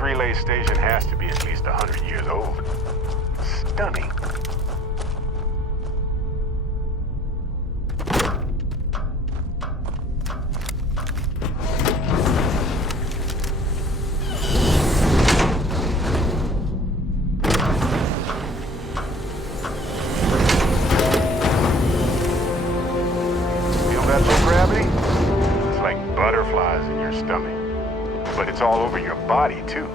This relay station has to be at least 100 years old. Stunning. Feel that low gravity? It's like butterflies in your stomach. But it's all over your body, too.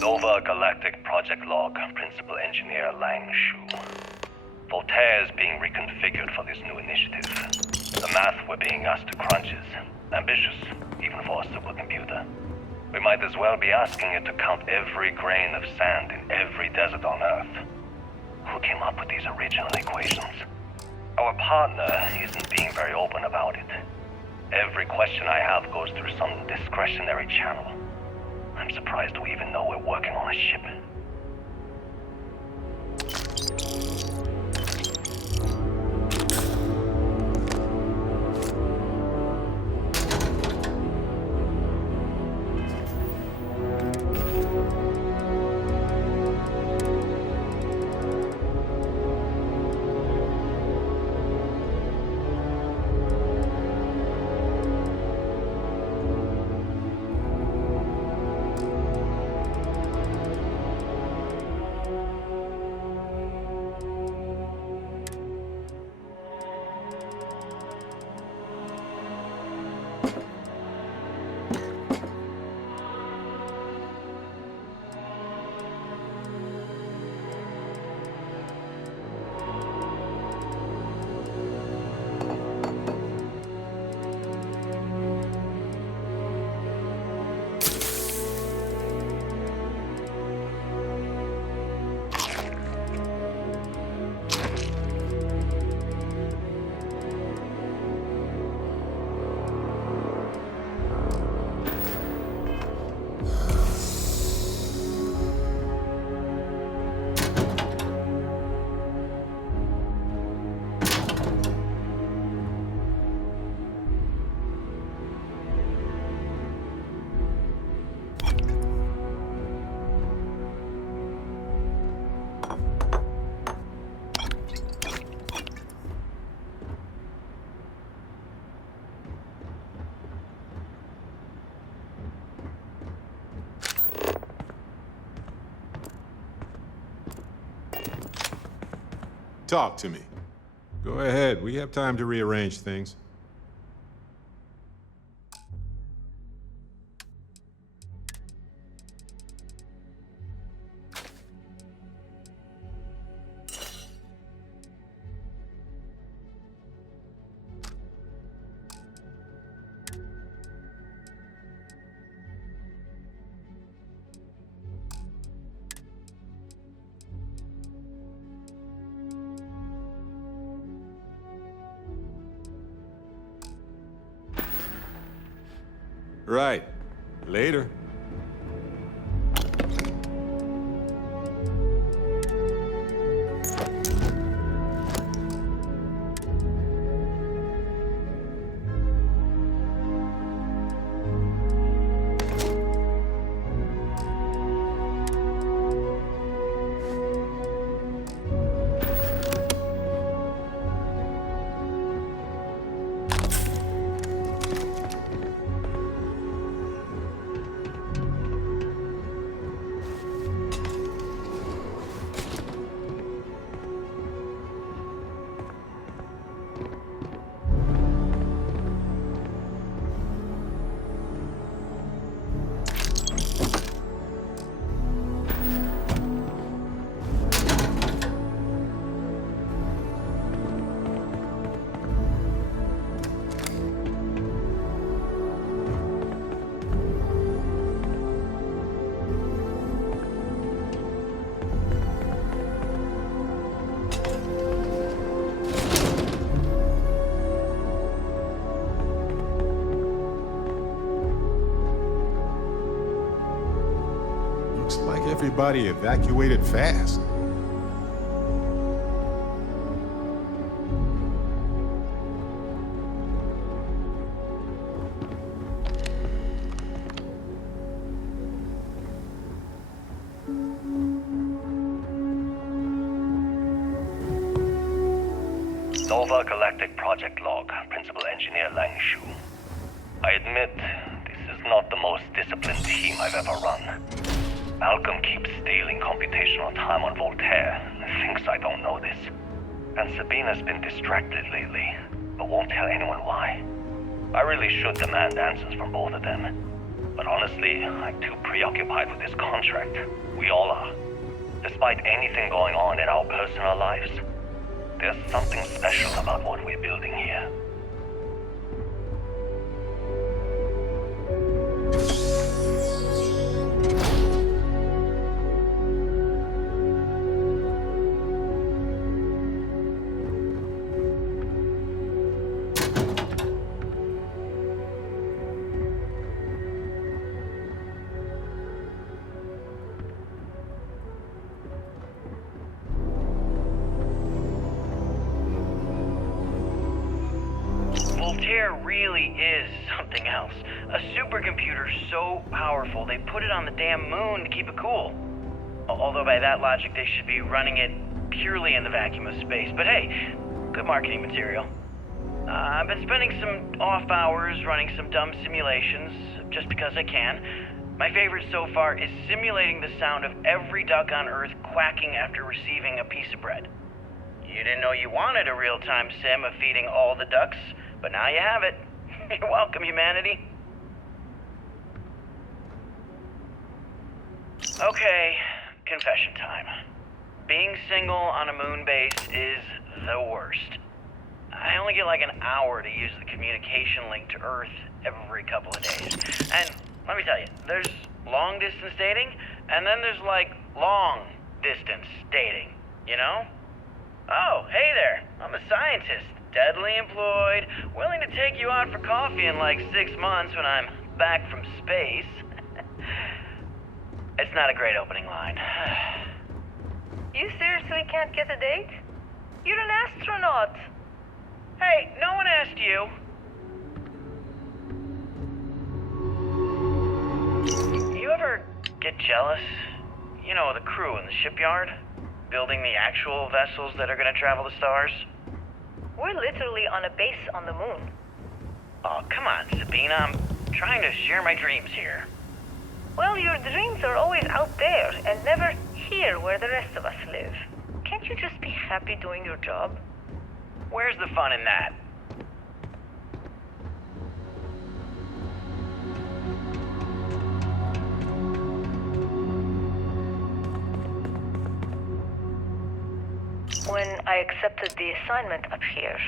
Nova Galactic Project Log, Principal Engineer Lang Shu. Voltaire is being reconfigured for this new initiative. The math we're being asked to crunch is ambitious, even for a supercomputer. We might as well be asking it to count every grain of sand in every desert on Earth. Who came up with these original equations? Our partner isn't being very open about it. Every question I have goes through some discretionary channel. I'm surprised we even know we're working on a ship. Talk to me. Go ahead, we have time to rearrange things. Right. Later. Looks like everybody evacuated fast. Nova Galactic Project Log, Principal Engineer Lang Shu. I admit, this is not the most disciplined team I've ever run. Malcolm keeps stealing computational time on Voltaire and thinks I don't know this. And Sabina's been distracted lately, but won't tell anyone why. I really should demand answers from both of them. But honestly, I'm too preoccupied with this contract. We all are. Despite anything going on in our personal lives, there's something special about what we're building here. Voltaire really is something else. A supercomputer so powerful they put it on the damn moon to keep it cool. Although by that logic they should be running it purely in the vacuum of space. But hey, good marketing material. I've been spending some off hours running some dumb simulations just because I can. My favorite so far is simulating the sound of every duck on Earth quacking after receiving a piece of bread. You didn't know you wanted a real-time sim of feeding all the ducks, but now you have it. You're welcome, humanity. Okay, confession time. Being single on a moon base is the worst. I only get like an hour to use the communication link to Earth every couple of days. And let me tell you, there's long-distance dating, and then there's like long-distance dating, you know? Oh, hey there, I'm a scientist, deadly employed, willing to take you out for coffee in like 6 months when I'm back from space. It's not a great opening line. You seriously can't get a date? You're an astronaut. Hey, no one asked you. You ever get jealous? You know, the crew in the shipyard? Building the actual vessels that are gonna travel the stars? We're literally on a base on the moon. Oh, come on, Sabina. I'm trying to share my dreams here. Well, your dreams are always out there and never here where the rest of us live. Can't you just be happy doing your job? Where's the fun in that? When I accepted the assignment up here,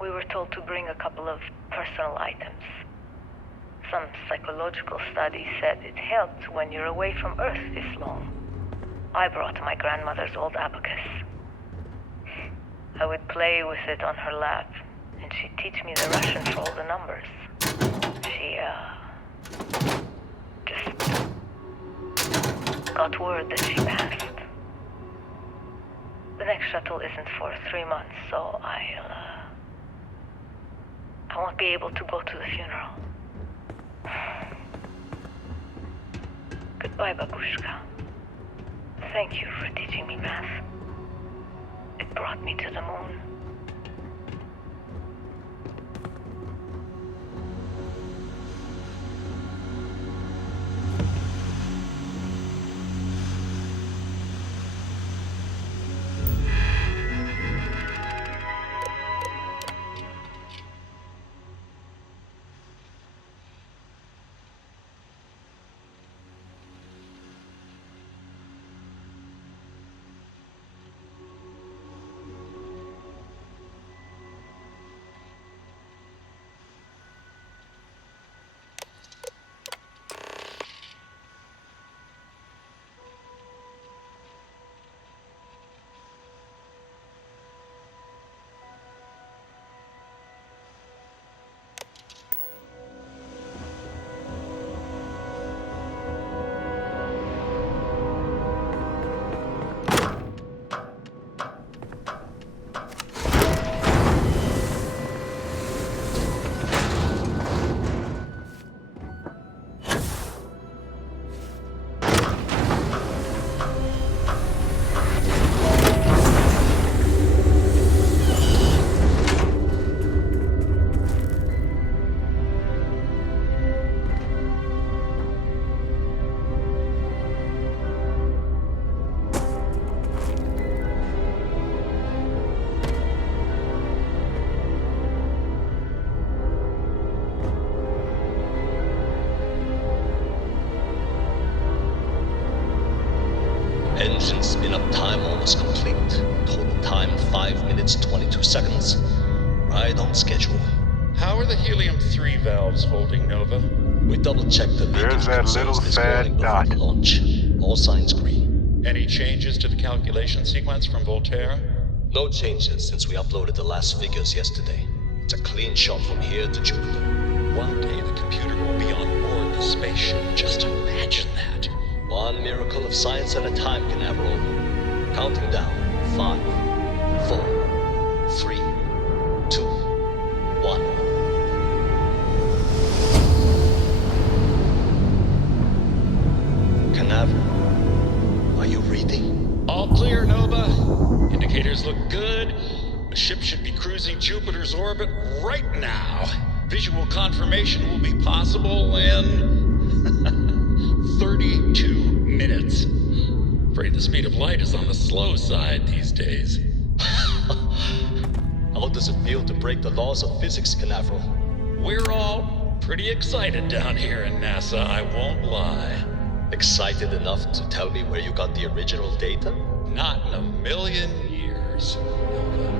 we were told to bring a couple of personal items. Some psychological study said it helped when you're away from Earth this long. I brought my grandmother's old abacus. I would play with it on her lap, and she'd teach me the Russian for all the numbers. She, just got word that she passed. The next shuttle isn't for 3 months, so I won't be able to go to the funeral. Goodbye, Babushka. Thank you for teaching me math. It brought me to the moon. Cleanup time almost complete. Total time 5 minutes 22 seconds. Right on schedule. How are the helium-3 valves holding, Nova? We double-checked the There's leakage that controls little this sad morning before dot. the launch. All signs green. Any changes to the calculation sequence from Voltaire? No changes since we uploaded the last figures yesterday. It's a clean shot from here to Jupiter. One day the computer will be on board the spaceship. Just imagine that. One miracle of science at a time, Canaveral. Counting down. 5, 4, 3, 2, 1. Canaveral, are you reading? All clear, Nova. Indicators look good. The ship should be cruising Jupiter's orbit right now. Visual confirmation will be possible in 32 minutes. Afraid the speed of light is on the slow side these days. How does it feel to break the laws of physics, Canaveral? We're all pretty excited down here in NASA, I won't lie. Excited enough to tell me where you got the original data? Not in a million years, Nova.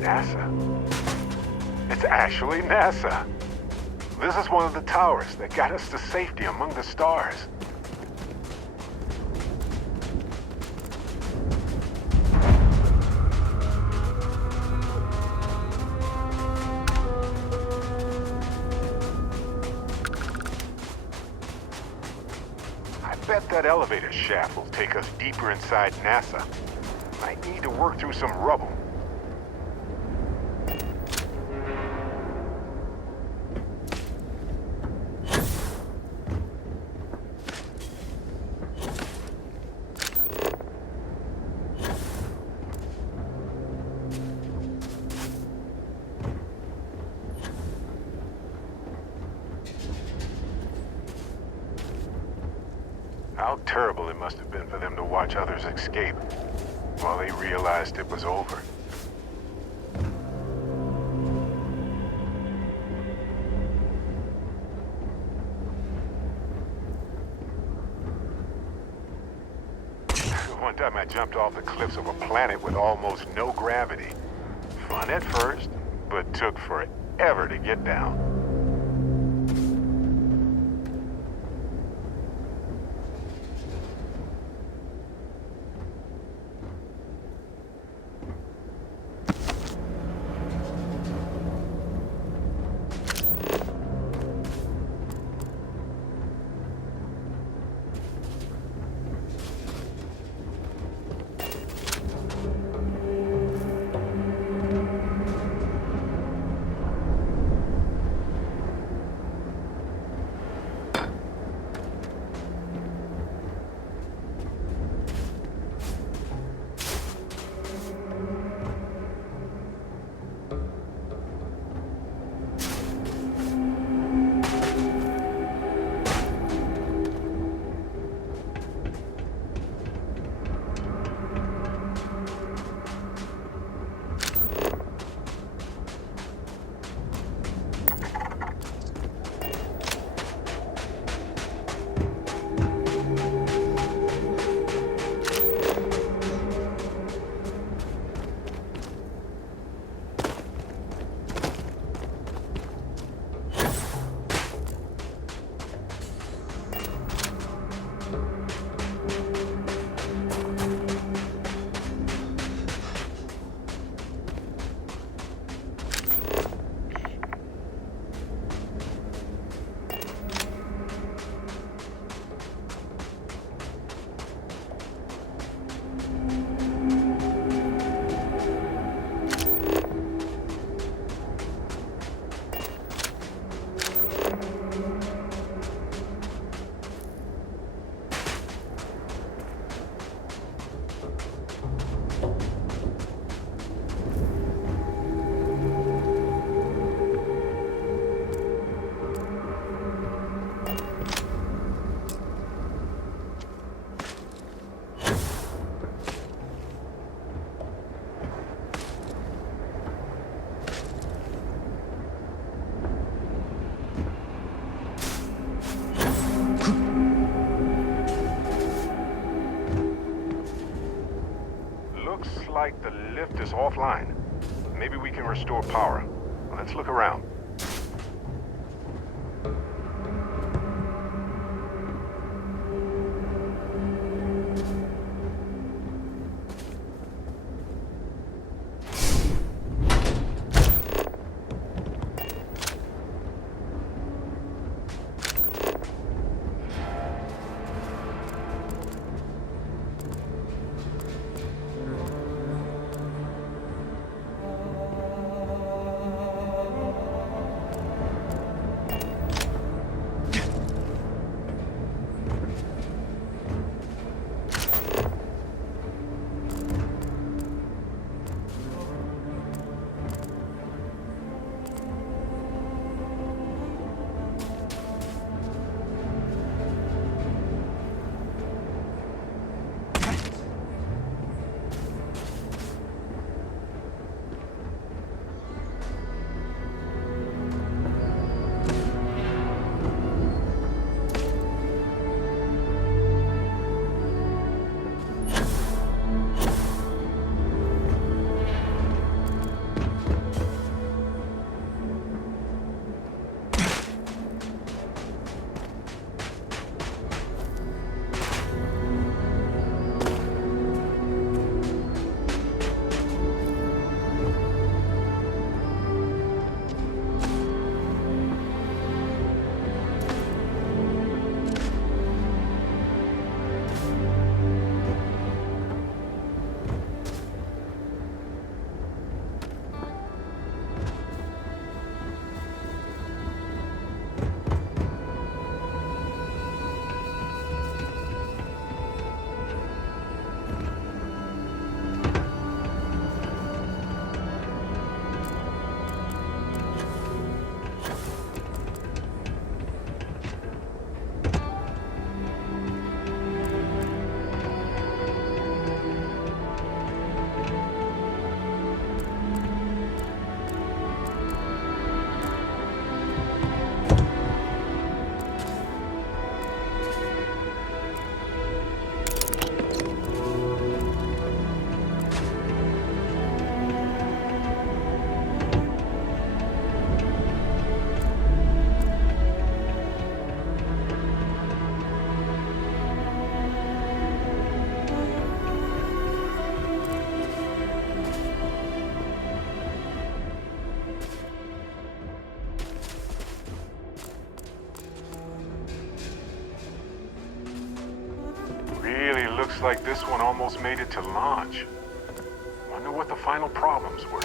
NASA. It's actually NASA. This is one of the towers that got us to safety among the stars. I bet that elevator shaft will take us deeper inside NASA. Might need to work through some rubble. How terrible it must have been for them to watch others escape while they realized it was over. One time I jumped off the cliffs of a planet with almost no gravity. Fun at first, but took forever to get down. like the lift is offline. Maybe we can restore power. Let's look around. Looks like this one almost made it to launch. Wonder what the final problems were.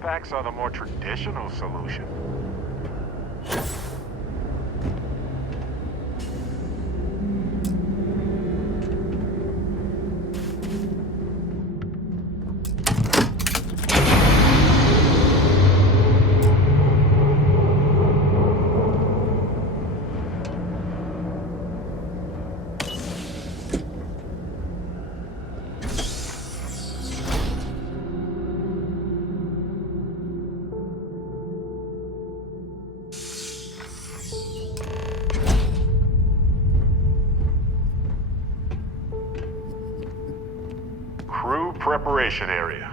Packs are the more traditional solution. Crew preparation area.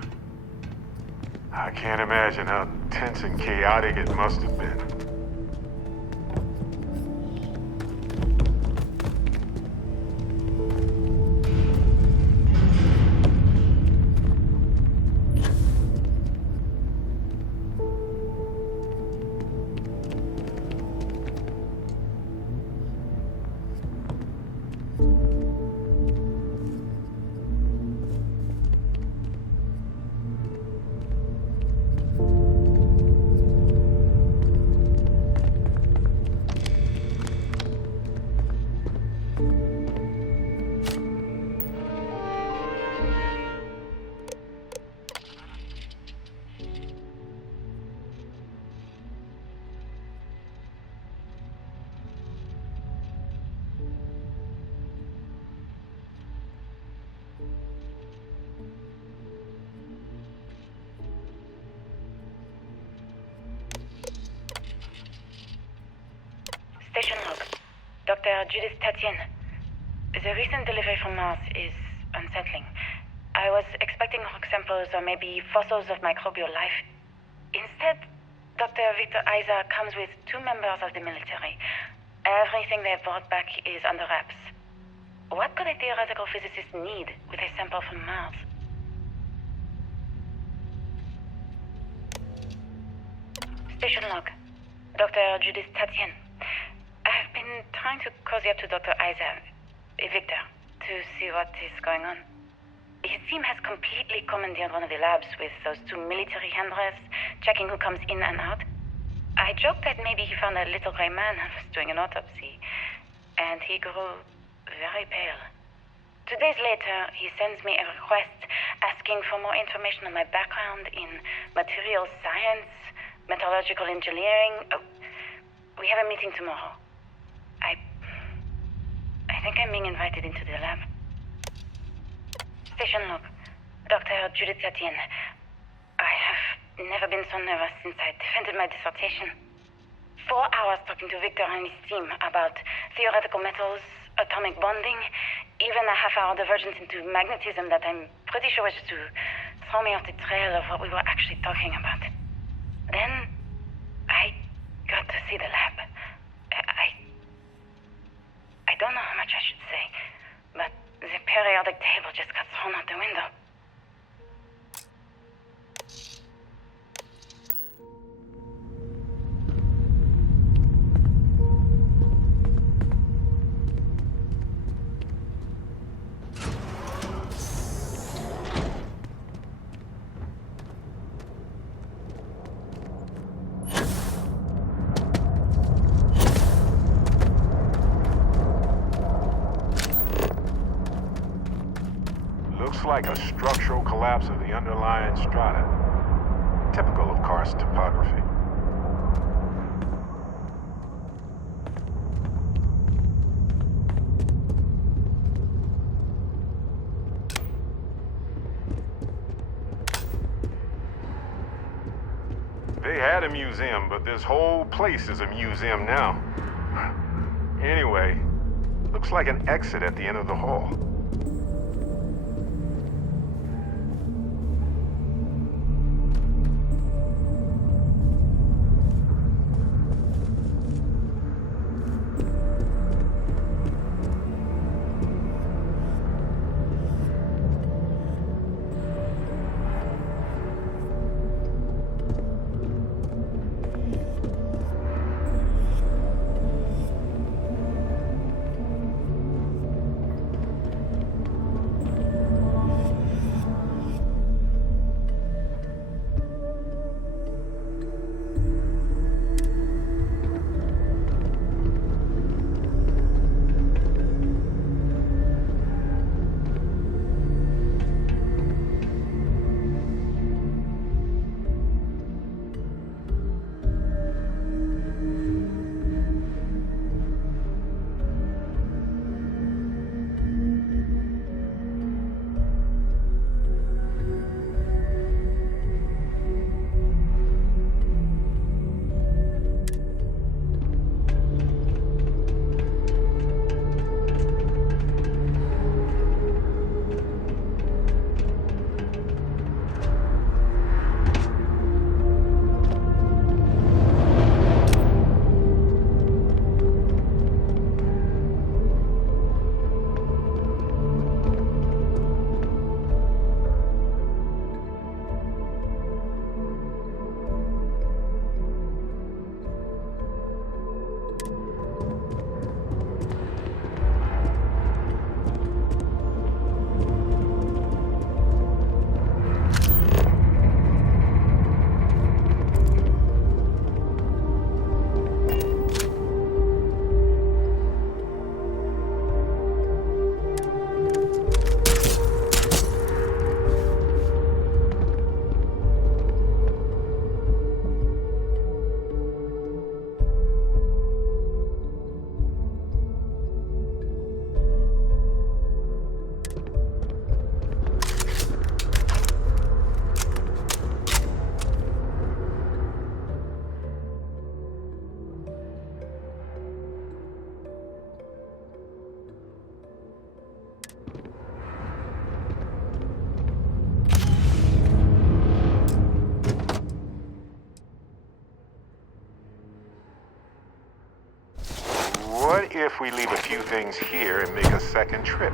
I can't imagine how tense and chaotic it must have been. Station log. Dr. Judith Tatian. The recent delivery from Mars is unsettling. I was expecting rock samples or maybe fossils of microbial life. Instead, Dr. Victor Isa comes with 2 members of the military. Everything they've brought back is under wraps. What could a theoretical physicist need with a sample from Mars? Station log. Dr. Judith Tatian. I've been trying to cozy up to Dr. Isa, Victor, to see what is going on. His team has completely commandeered one of the labs with those 2 military handlers, checking who comes in and out. I joked that maybe he found a little gray man and was doing an autopsy, and he grew very pale. 2 days later, he sends me a request asking for more information on my background in materials science, metallurgical engineering. Oh, we have a meeting tomorrow. I think I'm being invited into the lab. Station log. Dr. Judith Tatian. I have never been so nervous since I defended my dissertation. 4 hours talking to Victor and his team about theoretical metals, atomic bonding, even a half-hour divergence into magnetism that I'm pretty sure was just to throw me off the trail of what we were actually talking about. Then, I got to see the lab. I don't know how much I should say, but the periodic table just got thrown out the window. Looks like a structural collapse of the underlying strata. Typical of karst topography. They had a museum, but this whole place is a museum now. Anyway, looks like an exit at the end of the hall. if we leave a few things here and make a second trip?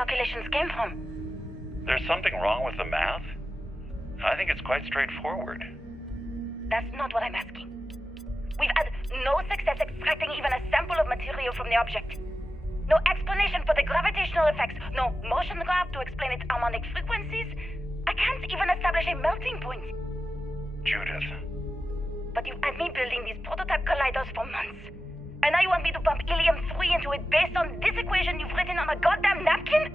calculations came from. There's something wrong with the math? I think it's quite straightforward. That's not what I'm asking. We've had no success extracting even a sample of material from the object. No explanation for the gravitational effects. No motion graph to explain its harmonic frequencies. I can't even establish a melting point. Judith. But you had me building these prototype colliders for months. And now you want me to pump helium-3 into it based on this equation you've written on a goddamn napkin?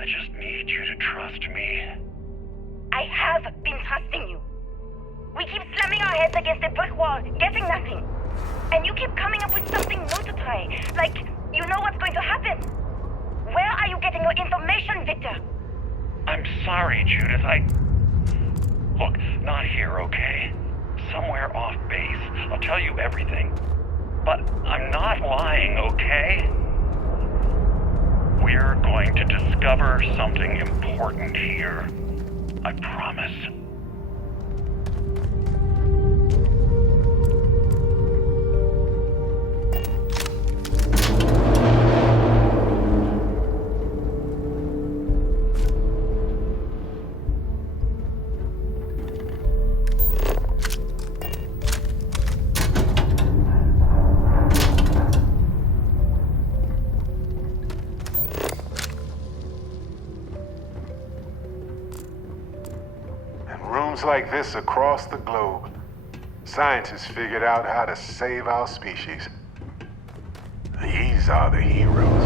I just need you to trust me. I have been trusting you. We keep slamming our heads against a brick wall, getting nothing. And you keep coming up with something new to try. Like, you know what's going to happen. Where are you getting your information, Victor? I'm sorry, Judith. Look, not here, okay? Somewhere off base. I'll tell you everything. But I'm not lying, okay? We're going to discover something important here. I promise. Like this across the globe, scientists figured out how to save our species. These are the heroes.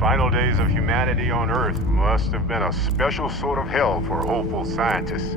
Final days of humanity on Earth must have been a special sort of hell for hopeful scientists.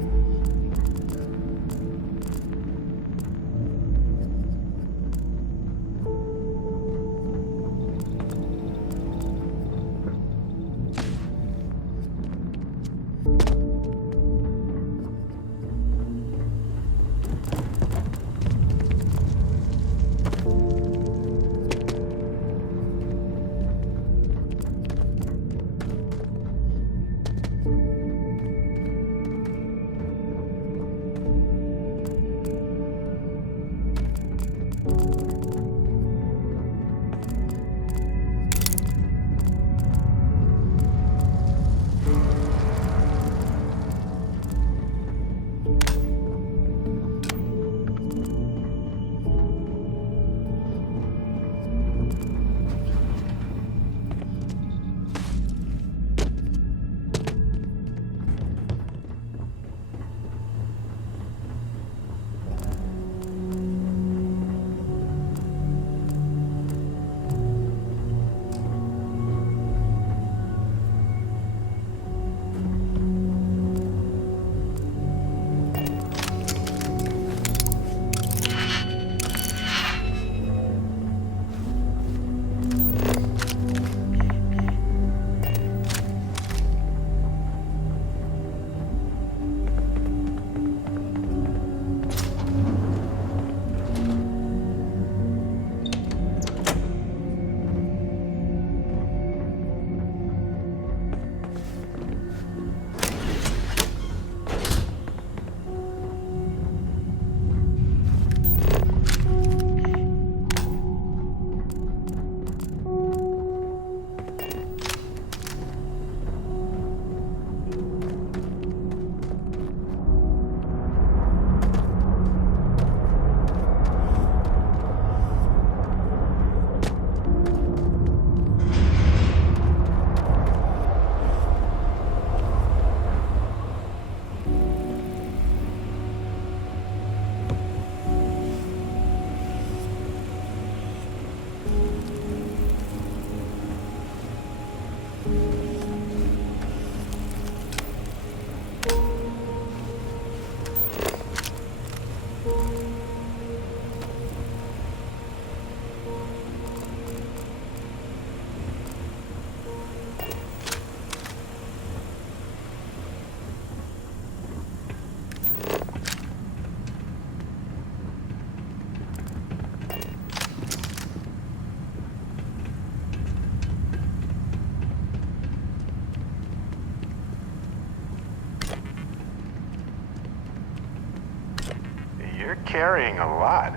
You're carrying a lot.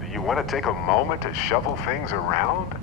Do you want to take a moment to shuffle things around?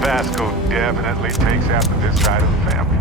Vasco definitely takes after this side of the family.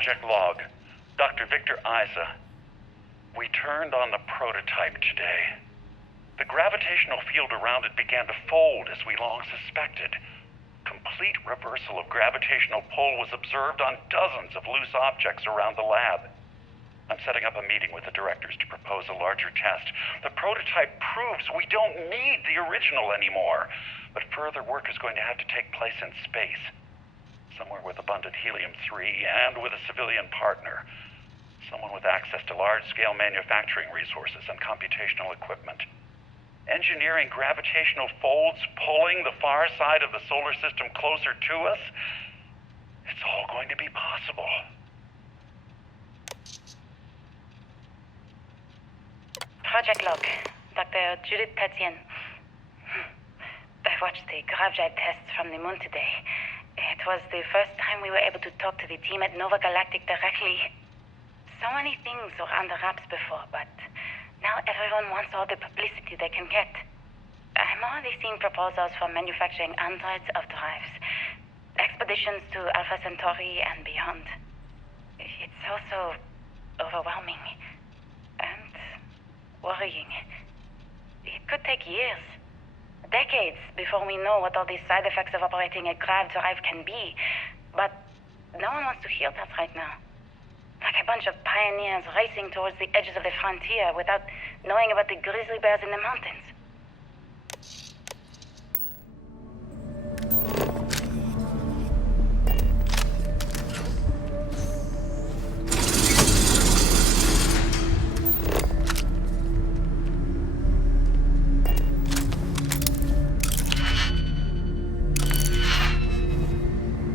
Project Log. Dr. Victor Isa. We turned on the prototype today. The gravitational field around it began to fold as we long suspected. Complete reversal of gravitational pull was observed on dozens of loose objects around the lab. I'm setting up a meeting with the directors to propose a larger test. The prototype proves we don't need the original anymore, but further work is going to have to take place in space. Somewhere with abundant helium-3 and with a civilian partner. Someone with access to large-scale manufacturing resources and computational equipment. Engineering gravitational folds pulling the far side of the solar system closer to us, it's all going to be possible. Project Log, Dr. Judith Tatien. I watched the gravjite tests from the moon today. It was the first time we were able to talk to the team at Nova Galactic directly. So many things were under wraps before, but now everyone wants all the publicity they can get. I'm already seeing proposals for manufacturing androids of drives, expeditions to Alpha Centauri and beyond. It's also overwhelming and worrying. It could take years, decades, before we know what all these side effects of operating a grav drive can be. But no one wants to hear that right now. Like a bunch of pioneers racing towards the edges of the frontier without knowing about the grizzly bears in the mountains.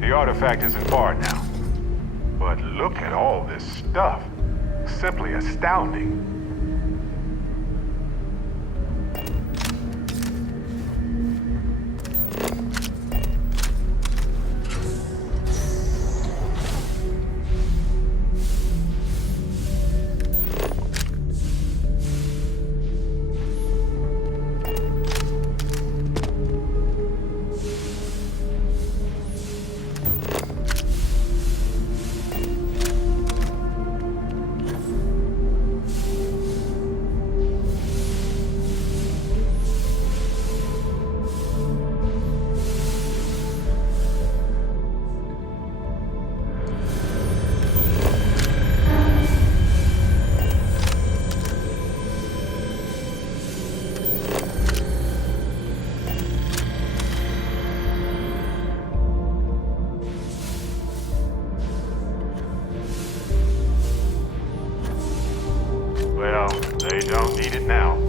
The artifact isn't far now. But look at all this stuff. Simply astounding. Well, they don't need it now.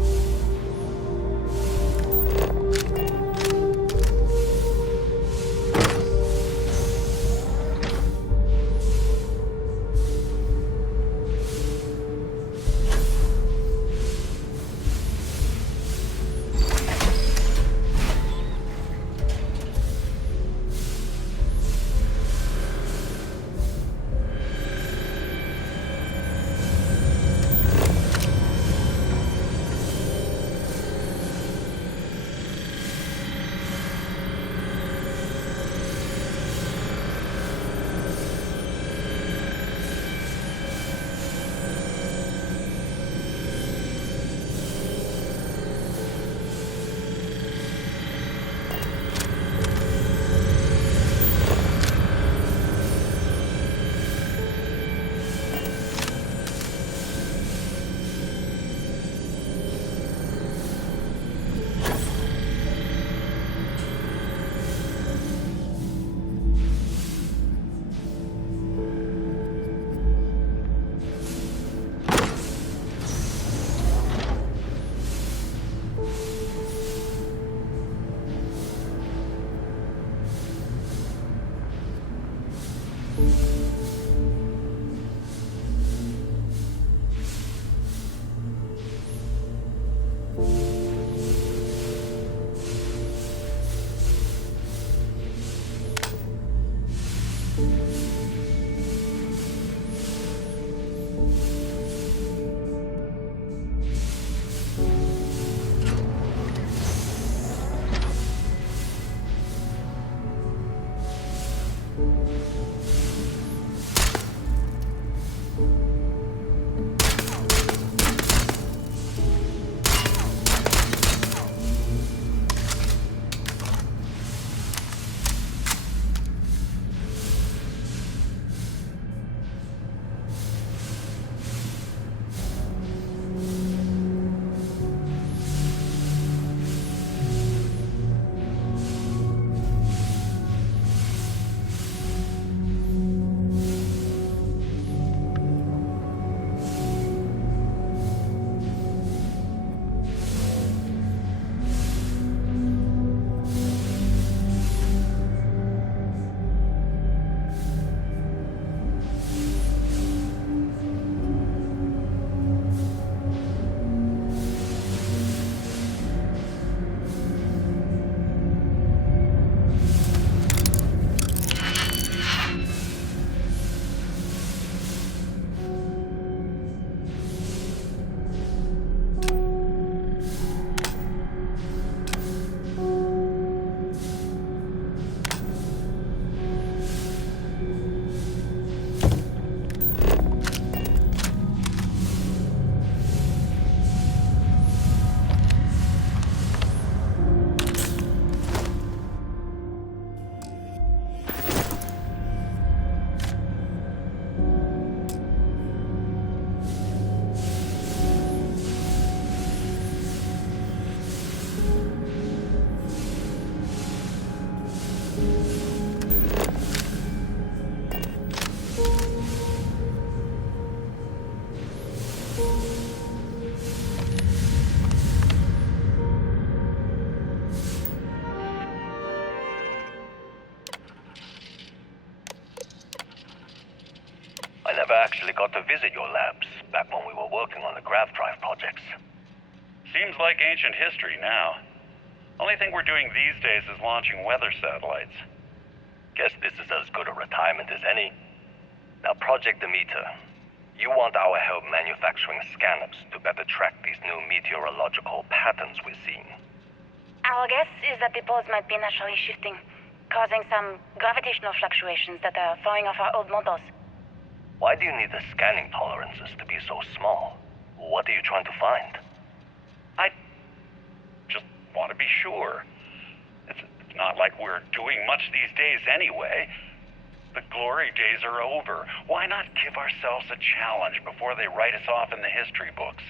got to visit your labs back when we were working on the grav drive projects. Seems like ancient history now. Only thing we're doing these days is launching weather satellites. Guess this is as good a retirement as any. Now, Project Demeter, you want our help manufacturing scanners to better track these new meteorological patterns we're seeing. Our guess is that the poles might be naturally shifting, causing some gravitational fluctuations that are throwing off our old models. Why do you need the scanning tolerances to be so small? What are you trying to find? I just want to be sure. It's not like we're doing much these days anyway. The glory days are over. Why not give ourselves a challenge before they write us off in the history books?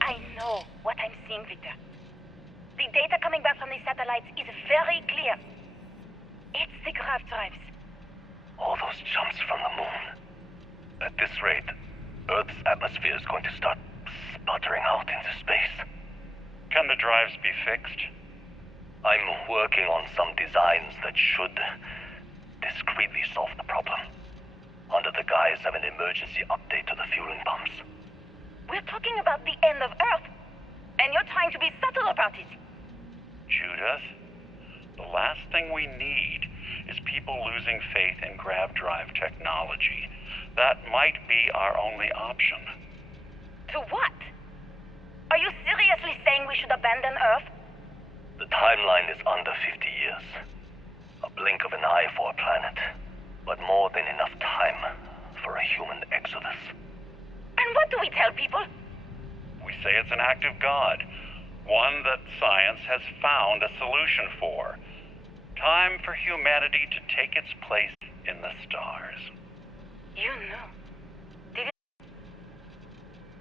I know what I'm seeing, Victor. The data coming back from the satellites is very clear. It's the grav drives. All those jumps from the moon. At this rate, Earth's atmosphere is going to start sputtering out into space. Can the drives be fixed? I'm working on some designs that should discreetly solve the problem, under the guise of an emergency update to the fueling pumps. We're talking about the end of Earth, and you're trying to be subtle about it. Judith, the last thing we need is people losing faith in grav drive technology. That might be our only option. To what? Are you seriously saying we should abandon Earth? The timeline is under 50 years. A blink of an eye for a planet, but more than enough time for a human exodus. And what do we tell people? We say it's an act of God, one that science has found a solution for. Time for humanity to take its place in the stars. You knew.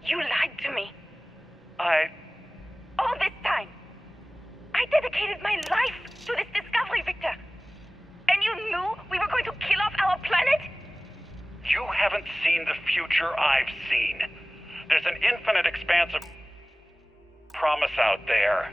You lied to me. All this time. I dedicated my life to this discovery, Victor. And you knew we were going to kill off our planet? You haven't seen the future I've seen. There's an infinite expanse of promise out there.